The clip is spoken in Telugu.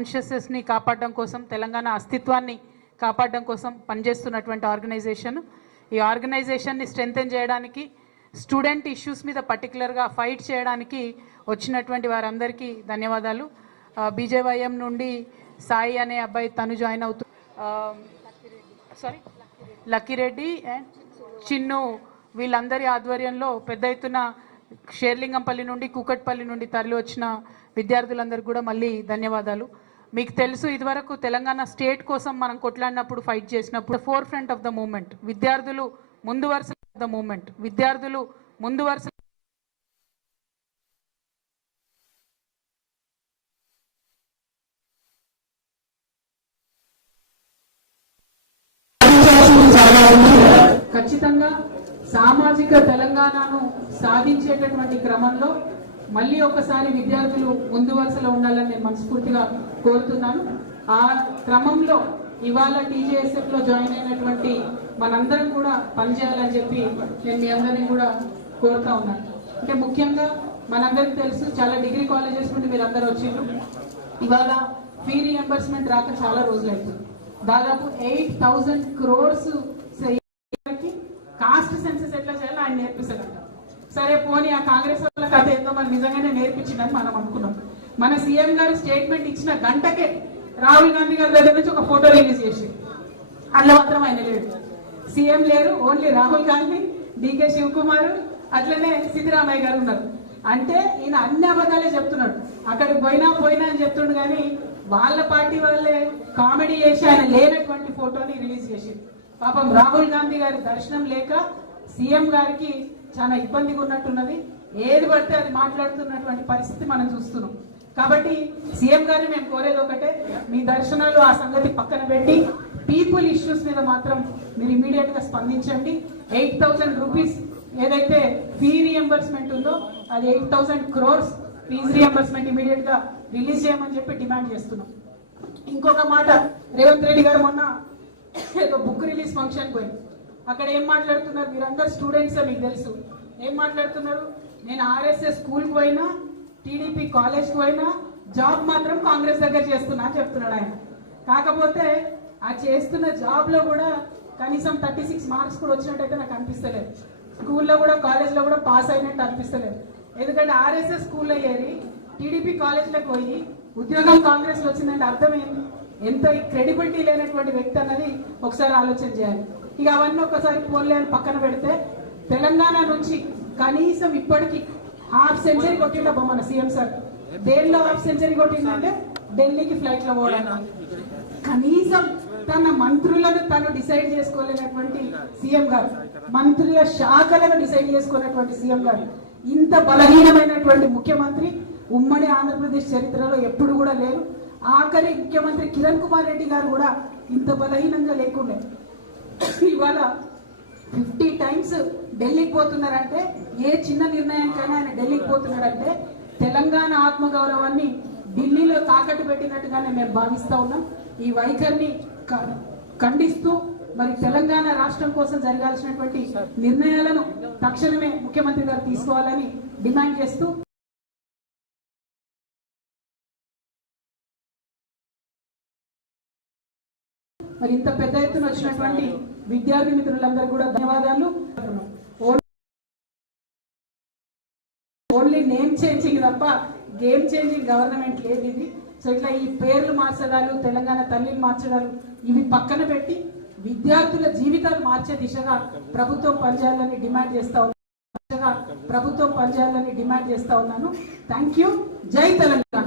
కాన్షియస్నెస్ని కాపాడడం కోసం, తెలంగాణ అస్తిత్వాన్ని కాపాడడం కోసం పనిచేస్తున్నటువంటి ఆర్గనైజేషన్. ఈ ఆర్గనైజేషన్ని స్ట్రెంథెన్ చేయడానికి, స్టూడెంట్ ఇష్యూస్ మీద పర్టికులర్గా ఫైట్ చేయడానికి వచ్చినటువంటి వారందరికీ ధన్యవాదాలు. బీజేవైఎం నుండి సాయి అనే అబ్బాయి తను జాయిన్ అవుతూ లక్కిరెడ్డి అండ్ చిన్ను వీళ్ళందరి ఆధ్వర్యంలో పెద్ద ఎత్తున షేర్లింగంపల్లి నుండి, కూకట్పల్లి నుండి తరలి వచ్చిన విద్యార్థులందరికీ కూడా మళ్ళీ ధన్యవాదాలు. మీకు తెలుసు, ఇదివరకు తెలంగాణ స్టేట్ కోసం మనం కొట్లాడినప్పుడు, ఫైట్ చేసినప్పుడు forefront of the movement విద్యార్థులు ముందు వరుస విద్యార్థులు ముందు వరుస ఖచ్చితంగా సామాజిక తెలంగాణను సాధించేటటువంటి క్రమంలో మళ్ళీ ఒకసారి విద్యార్థులు ముందు వరుసలో ఉండాలని నేను మనస్ఫూర్తిగా కోరుతున్నాను. ఆ క్రమంలో ఇవాళ టీజేఎస్ఎఫ్ లో జాయిన్ అయినటువంటి మనందరం కూడా పనిచేయాలని చెప్పి నేను మీ అందరినీ కూడా కోరుతా ఉన్నాను. అంటే ముఖ్యంగా మనందరికి తెలుసు, చాలా డిగ్రీ కాలేజెస్ నుండి మీరు అందరూ వచ్చిండ్రు. ఇవాళ ఫీ రియంబర్స్మెంట్ రాక చాలా రోజులు అవుతుంది. దాదాపు 8,000 crores కాస్ట్ సెన్సెస్ ఎట్లా చేయాలో ఆయన నేర్పిస్తారంట. సరే పోనీ ఆ కాంగ్రెస్ వాళ్ళ కథ ఏందో మనం నిజంగానే నేర్పించిందని మనం అనుకున్నాం. మన సీఎం గారు స్టేట్మెంట్ ఇచ్చిన గంటకే రాహుల్ గాంధీ గారి దగ్గర నుంచి ఒక ఫోటో రిలీజ్ చేసి, అందులో మాత్రం ఆయన లేడు, సీఎం లేరు, ఓన్లీ రాహుల్ గాంధీ, డికే శివకుమార్, అట్లనే సిద్ధరామయ్య గారు ఉన్నారు. అంటే ఈయన అన్ని అబద్ధాలే చెప్తున్నాడు. అక్కడికి పోయినా అని చెప్తుండు, కానీ వాళ్ళ పార్టీ వాళ్ళే కామెడీ చేసి ఆయన లేనటువంటి ఫోటోని రిలీజ్ చేసి, పాపం రాహుల్ గాంధీ గారి దర్శనం లేక సీఎం గారికి చాలా ఇబ్బందిగా ఉన్నట్టున్నది. ఏది పడితే అది మాట్లాడుతున్నటువంటి పరిస్థితి మనం చూస్తున్నాం. కాబట్టి సీఎం గారిని మేము కోరేది ఒకటే, మీ దర్శనాలు ఆ సంగతి పక్కన పెట్టి పీపుల్ ఇష్యూస్ మీద మాత్రం మీరు ఇమీడియట్ గా స్పందించండి. 8,000 rupees ఏదైతే ఫీ రియంబర్స్మెంట్ ఉందో అది 8,000 crores ఫీజు రియంబర్స్మెంట్ ఇమీడియట్ గా రిలీజ్ చేయమని చెప్పి డిమాండ్ చేస్తున్నాం. ఇంకొక మాట, రేవంత్ రెడ్డి గారు మొన్న ఏదో బుక్ రిలీజ్ ఫంక్షన్ పోయింది. అక్కడ ఏం మాట్లాడుతున్నారు, మీరందరూ స్టూడెంట్స్, మీకు తెలుసు ఏం మాట్లాడుతున్నారు. నేను ఆర్ఎస్ఎస్ స్కూల్కి పోయినా, టీడీపీ కాలేజ్కి పోయినా, జాబ్ మాత్రం కాంగ్రెస్ దగ్గర చేస్తున్నా అని చెప్తున్నాడు ఆయన. కాకపోతే ఆ చేస్తున్న జాబ్ లో కూడా కనీసం 36 marks కూడా వచ్చినట్టయితే నాకు అనిపిస్తలేదు. స్కూల్లో కూడా కాలేజ్లో కూడా పాస్ అయినట్టు అనిపిస్తలేదు. ఎందుకంటే ఆర్ఎస్ఎస్ స్కూల్లో ఏరి టీడీపీ కాలేజ్లోకి పోయి ఉద్యోగం కాంగ్రెస్ లో వచ్చిందంటే అర్థం ఏంటి? ఎంత క్రెడిబిలిటీ లేనటువంటి వ్యక్తి అన్నది ఒకసారి ఆలోచన చేయాలి. ఇక అవన్నీ ఒకసారి పోన్లే అని పక్కన పెడితే, తెలంగాణ నుంచి కనీసం ఇప్పటికీ హాఫ్ సెంచరీ కొట్టిండబ్బా మన సీఎం సార్. దేనిలో హాఫ్ సెంచరీ కొట్టిందంటే ఢిల్లీకి ఫ్లైట్ లో పోవడం. కనీసం తన మంత్రులను తను డిసైడ్ చేసుకోలేనటువంటి సీఎం గారు, మంత్రుల శాఖలను డిసైడ్ చేసుకున్నటువంటి సీఎం గారు, ఇంత బలహీనమైనటువంటి ముఖ్యమంత్రి ఉమ్మడి ఆంధ్రప్రదేశ్ చరిత్రలో ఎప్పుడు కూడా లేరు. ఆఖరి ముఖ్యమంత్రి కిరణ్ కుమార్ రెడ్డి గారు కూడా ఇంత బలహీనంగా లేకుండే. ఇవాళ 50 times ఢిల్లీకి పోతున్నారంటే, ఏ చిన్న నిర్ణయానికైనా ఆయన ఢిల్లీకి పోతున్నారంటే తెలంగాణ ఆత్మగౌరవాన్ని ఢిల్లీలో తాకట్టు పెట్టినట్టుగానే మేము భావిస్తా ఉన్నాం. ఈ వైఖరిని ఖండిస్తూ మరి తెలంగాణ రాష్ట్రం కోసం జరగాల్సినటువంటి నిర్ణయాలను తక్షణమే ముఖ్యమంత్రి గారు తీసుకోవాలని డిమాండ్ చేస్తూ, మరి ఇంత పెద్ద ఎత్తున వచ్చినటువంటి విద్యార్థి మిత్రులందరూ కూడా ధన్యవాదాలు. ఓన్లీ నేమ్ చేంజింగ్ తప్ప గేమ్ చేంజింగ్ గవర్నమెంట్ లేదు ఇది. సో ఇట్లా ఈ పేర్లు మార్చడాలు, తెలంగాణ తల్లిని మార్చడాలు ఇవి పక్కన పెట్టి విద్యార్థుల జీవితాలు మార్చే దిశగా ప్రభుత్వం పనిచేయాలని డిమాండ్ చేస్తా ఉన్నాను. Thank you. జై తెలంగాణ.